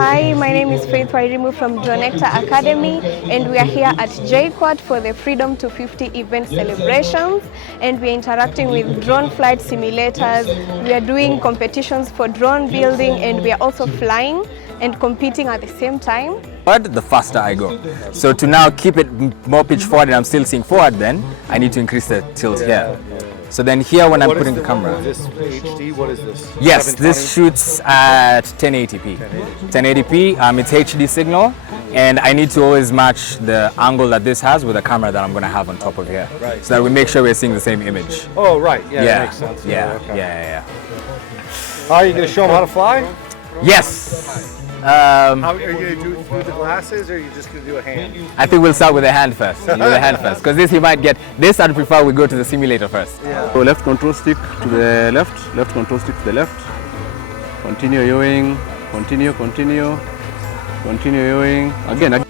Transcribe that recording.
Hi, my name is Faith Wairimu from Dronecta Academy, and we are here at JKUAT for the Freedom 250 event celebrations, and we are interacting with drone flight simulators. We are doing competitions for drone building, and we are also flying and competing at the same time. The faster I go. So to now keep it more pitch forward and I'm still seeing forward, then I need to increase the tilt here. So then here when I'm putting the camera. Is this HD? What is this? Yes, this shoots at 1080p. 1080p, it's HD signal, and I need to always match the angle that this has with the camera that I'm going to have on top of here. Right. So that we make sure we're seeing the same image. Oh, right. Yeah, that makes sense. Yeah, okay. yeah. Are you going to show them how to fly? Yes. How, are you going to do it through the glasses, or are you just going to do a hand? I think we'll start with the hand first. Because this he might get. This I'd prefer we go to the simulator first. Yeah. So left control stick to the left control stick to the left. Continue yawing, continue yawing. Again.